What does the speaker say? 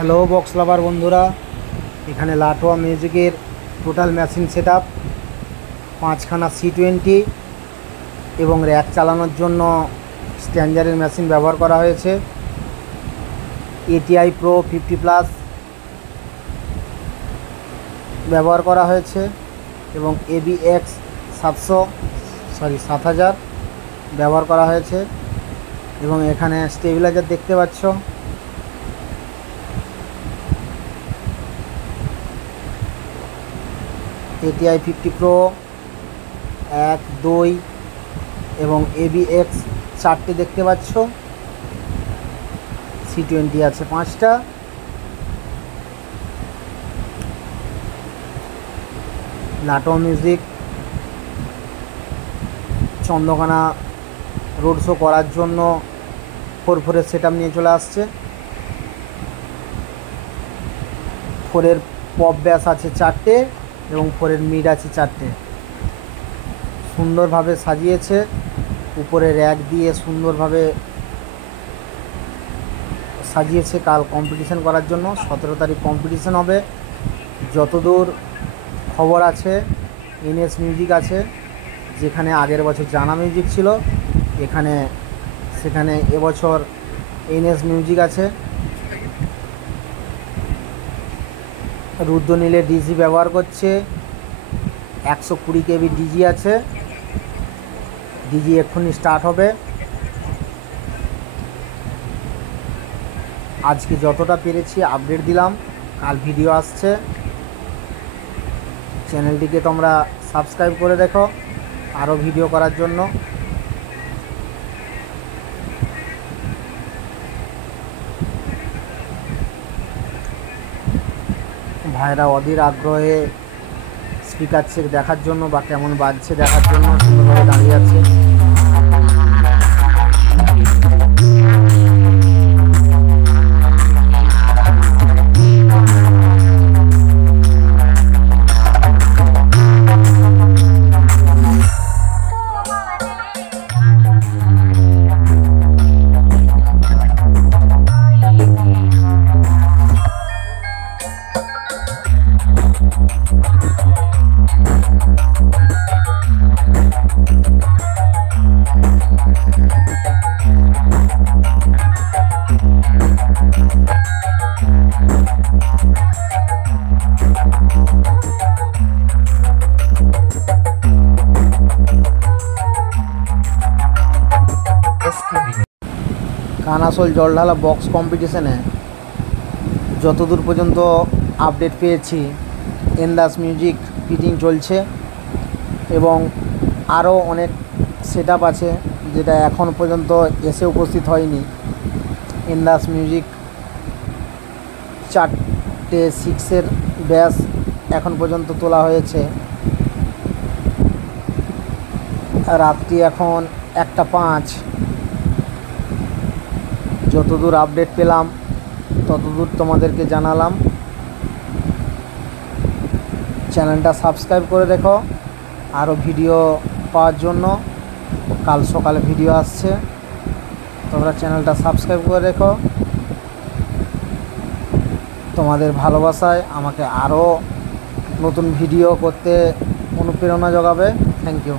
Hello box লাভার বন্ধুরা, এখানে লাটোয়া মিউজিকের টোটাল মেশিন সেটআপ, 5খানা C20 এবং র্যাক চালানোর জন্য স্ট্যান্ডার্ডের মেশিন ব্যবহার করা হয়েছে। ATI Pro 50+ ব্যবহার করা হয়েছে এবং ABX 7000 ব্যবহার করা হয়েছে এবং এখানে স্টেবিলাইজার দেখতে পাচ্ছ। ATI 50 Pro 1, 2 এবং ABX 4টে দেখতে পাচ্ছ। C20 আছে 5টা। লাটোয়া মিউজিক চন্দ্রকোনা রোড শো করার জন্য 4-4-এর সেটআপ নিয়ে চলে আসছে। 4-এর পপ ব্যাস আছে 4টে এবং 4-এর মিড আছে 4টে। সুন্দরভাবে সাজিয়েছে, উপরে র্যাক দিয়ে সুন্দরভাবে সাজিয়েছে কাল কম্পিটিশন করার জন্য। 17 তারিখ কম্পিটিশন হবে। যতদূর খবর আছে NS মিউজিক আছে, যেখানে আগের বছর জানা মিউজিক ছিল, সেখানে এবছর NS মিউজিক আছে। রুদ্রনীলে ডিজি ব্যবহার করছে, 120 KB ডিজি আছে। ডিজি এক্ষুনি স্টার্ট হবে। আজকে যতটা পেরেছি আপডেট দিলাম, কাল ভিডিও আসছে। চ্যানেলটিকে তোমরা সাবস্ক্রাইব করে দেখো আরও ভিডিও করার জন্য। ভাইরা অধীর আগ্রহে স্পিকার চেক দেখার জন্য বা কেমন বাজছে দেখার জন্য সুন্দরভাবে দাঁড়িয়ে আছে। কানাসোল জলঢালা বক্স কম্পিটিশনে যতদূর পর্যন্ত আপডেট পেয়েছি, এন্দাস মিউজিক ফিটিং চলছে এবং আরও অনেক সেটআপ আছে যেটা এখন পর্যন্ত এসে উপস্থিত হয়নি। এন্দাস মিউজিক 4টে 6-এর ব্যাস এখন পর্যন্ত তোলা হয়েছে। রাত্রি এখন 1:05। যতদূর আপডেট পেলাম ততদূর তোমাদেরকে জানালাম। চ্যানেলটা সাবস্ক্রাইব করে দেখো আরও ভিডিও পাওয়ার জন্য। কাল সকালে ভিডিও আসছে, তোমরা চ্যানেলটা সাবস্ক্রাইব করে দেখো। তোমাদের ভালোবাসায় আমাকে আরও নতুন ভিডিও করতে অনুপ্রেরণা যোগাবে। Thank you.